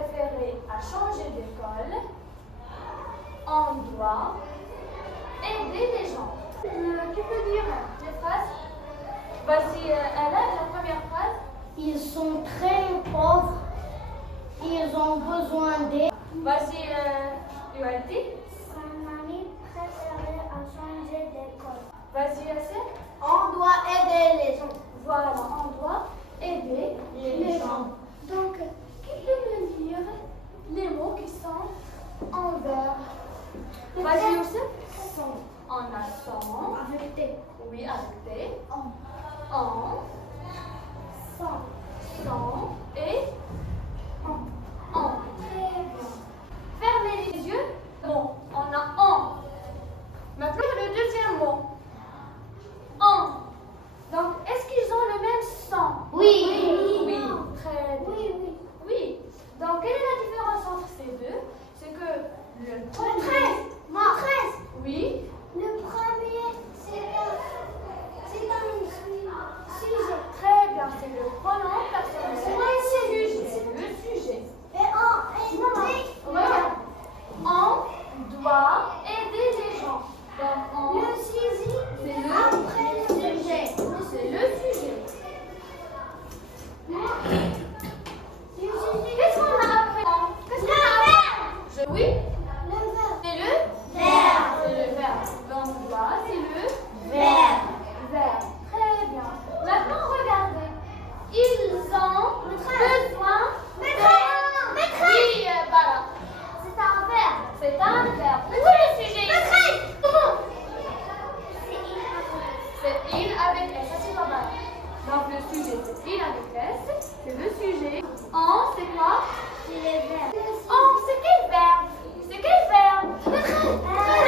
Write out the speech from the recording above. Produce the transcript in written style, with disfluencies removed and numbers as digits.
préféré a changé d'école. On doit aider les gens. Tu peux dire les phrases? Vas-y, Ella, la première phrase. Ils sont très pauvres. Ils ont besoin d'aide. Vas-y, Yualti. Son ami préféré a changé d'école. Vas-y, Assel. On doit aider les gens. Voilà, on doit aider les gens. Donc, qui peut me dire les mots qui sont en vert? Vas-y, Youssef. Sont. On a son. Avec T. Oui, avec T. En. En. Sans et en. Très bien. Fermez les yeux. Bon, on a en. Maintenant, le deuxième mot. En. Donc, est-ce qu'ils ont le même son? Oui. Oui. Très bien. Oui, oui. Oui. Donc, quelle est la différence entre ces deux? C'est que le premier. 13. Non, 13. Oui. Le premier, c'est un sujet. Très bien. C'est le pronom personnel. C'est le sujet. Le sujet. Et on Regarde. On doit aider les gens. Donc, on. le sujet, C'est le. après le sujet. C'est le sujet. Le sujet. Qu'est-ce qu'on a après? Qu'est-ce qu'on a après? Oui. Le verbe. C'est le. Verbe. C'est le verbe. Donc, voilà, c'est le. Verbe. Verbe. Très bien. Maintenant, regardez. Ils ont besoin. Oui, voilà. C'est un verbe. C'est un verbe. Mais c'est le sujet. Comment? C'est il avec S. Ça, c'est pas mal. Donc, le sujet, c'est il avec S. C'est le sujet. En, c'est quoi? C'est le verbe. En, c'est quel verbe? C'est quel verbe?